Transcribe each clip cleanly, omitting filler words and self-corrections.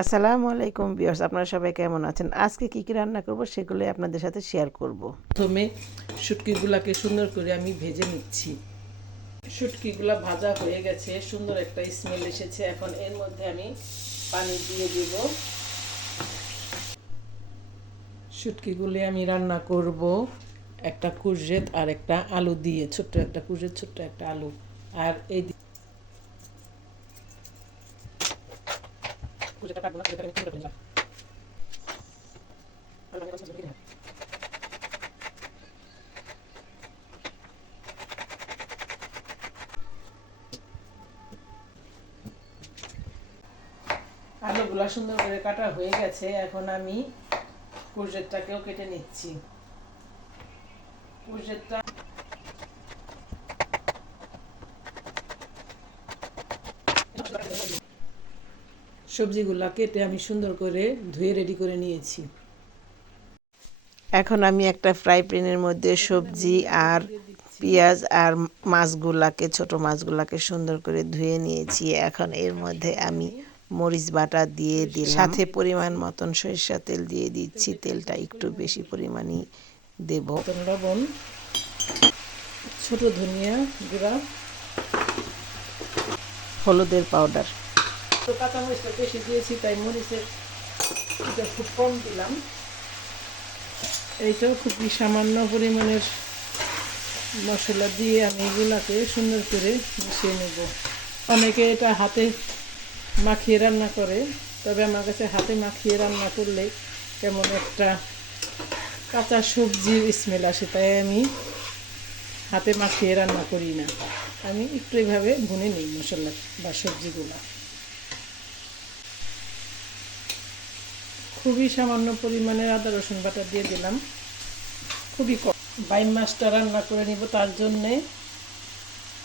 আসসালামু আলাইকুম ভিউয়ার্স, আপনারা সবাই কেমন আছেন? আজকে কি কি রান্না করব সেগুলোই আপনাদের সাথে শেয়ার করব। প্রথমে শুটকিগুলাকে সুন্দর করে আমি ভেজে নিচ্ছি। শুটকিগুলা ভাজা হয়ে গেছে, সুন্দর একটা স্মেল এসেছে। এখন এর মধ্যে আমি পানি দিয়ে দেব। শুটকিগুলি আমি রান্না করব একটা কুরজেত আর একটা আলু দিয়ে, ছোট্ট একটা কুরজেত, ছোট্ট একটা আলু। আর এই আলুগুলা সুন্দর করে কাটা হয়ে গেছে। এখন আমি কুরজেতটাকেও কেটে নিচ্ছি। কুরজেতটা সবজিগুলা কেটে আমি সুন্দর করে ধুয়ে রেডি করে নিয়েছি। এখন আমি একটা ফ্রাই প্যানের মধ্যে সবজি আর পেঁয়াজ আর মাছগুলাকে, ছোট মাছগুলাকে সুন্দর করে ধুয়ে নিয়েছি। এখন এর মধ্যে আমি মরিচ বাটা দিয়ে দিলাম, সাথে পরিমাণ মতন সরিষা তেল দিয়ে দিচ্ছি। তেলটা একটু বেশি পরিমাণই দেব। লবণ, ছোট ধনিয়া গুঁড়া, হলুদের পাউডার। তো কাঁচামরিচটা বেশি দিয়েছি তাই মরিচের খুব কম দিলাম। এইটাও খুবই সামান্য পরিমাণের মশলা দিয়ে আমি এগুলাকে সুন্দর করে মিশিয়ে নেব। অনেকে এটা হাতে মাখিয়ে রান্না করে, তবে আমার কাছে হাতে মাখিয়ে রান্না করলে কেমন একটা কাঁচা সবজির স্মেল আসে, তাই আমি হাতে মাখিয়ে রান্না করি না। আমি একটু এইভাবে ভুনে নিই মশলা বা সবজিগুলো। খুবই সামান্য পরিমাণের আদা রসুন বাটা দিয়ে দিলাম, খুবই কম। বাইম মাছটা রান্না করে নিব, তার জন্যে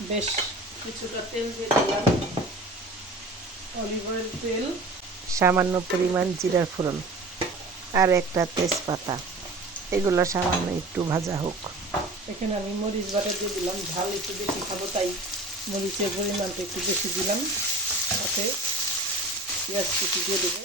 বেশ কিছুটা তেল দিয়ে দিলাম, অলিভ অয়েল তেল, সামান্য পরিমাণ জিরার ফোড়ন আর একটা তেজপাতা। এগুলো সামান্য একটু ভাজা হোক। এখানে আমি মরিচ বাটা দিয়ে দিলাম। ঝাল একটু বেশি খাবো তাই মরিচের পরিমাণটা একটু বেশি দিলাম। সাথে পেঁয়াজ কুচি দিয়ে দেবো।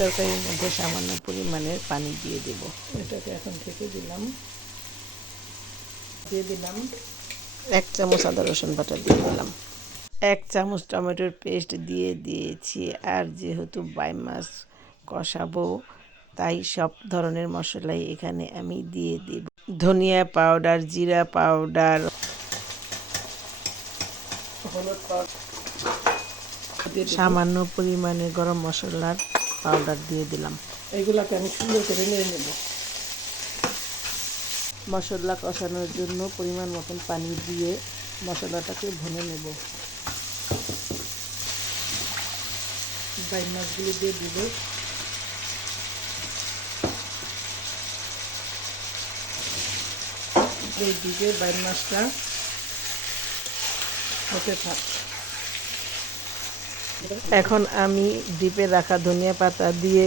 তরকারির মধ্যে সামান্য পরিমাণের পানি দিয়ে দেব। এটাকে এখন থেকে দিয়ে দিলাম 1 চামচ আদা রসুন বাটা দিয়ে দিলাম। 1 চামচ টমেটোর পেস্ট দিয়ে দিয়েছি। আর যেহেতু বাইম মাছ কষাবো তাই সব ধরনের মশলাই এখানে আমি দিয়ে দেব। ধনিয়া পাউডার, জিরা পাউডার, হলুদ পাউডার, সামান্য পরিমাণে গরম মশলার পাউডার দিয়ে দিলাম। এইগুলাকে আমি সুন্দর করে নেড়ে নেব। মশলা কষানোর জন্য পরিমাণ মতন পানি দিয়ে মশলাটাকে ভুনে নেব। বাইম মাছগুলি দিয়ে দিব। এইদিকে বাইম মাছটা হতে থাক। এখন আমি ডিপে রাখা ধনিয়া পাতা দিয়ে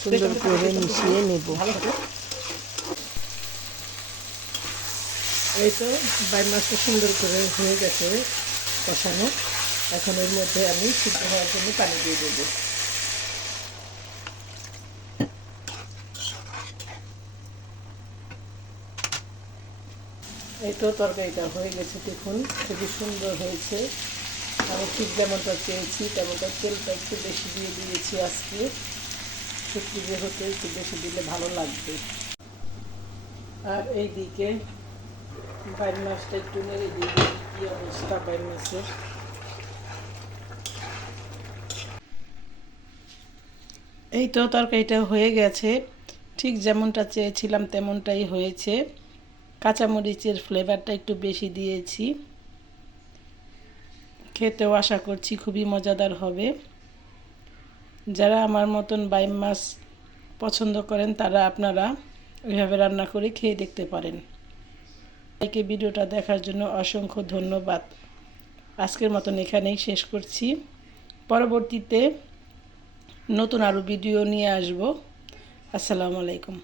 সুন্দর করে মিশিয়ে নেব। এই তো বাইম মাছটা সুন্দর করে হয়ে গেছে কষানো। এখন এর মধ্যে আমি সিদ্ধ হওয়ার জন্য পানি দিয়ে দেবো। এই তো তরকারিটা হয়ে গেছে, দেখুন খুবই সুন্দর হয়েছে। আমি ঠিক যেমনটা চেয়েছি তেমনটা তেলটা একটু বেশি দিয়ে দিয়েছি আজকে। শুটকি যেহেতু একটু বেশি দিলে ভালো লাগবে। আর এইদিকে বাইম মাছটা একটু নেড়ে দিয়ে দিই, কী অবস্থা বাইম মাছের। এই তো তরকারিটা হয়ে গেছে, ঠিক যেমনটা চেয়েছিলাম তেমনটাই হয়েছে। কাঁচামরিচের ফ্লেভারটা একটু বেশি দিয়েছি। খেতেও আশা করছি খুবই মজাদার হবে। যারা আমার মতন বাইম মাছ পছন্দ করেন তারা আপনারা এভাবে রান্না করে খেয়ে দেখতে পারেন। সবাইকে ভিডিওটা দেখার জন্য অসংখ্য ধন্যবাদ। আজকের মতন এখানেই শেষ করছি। পরবর্তীতে নতুন আরও ভিডিও নিয়ে আসব। আসসালামু আলাইকুম।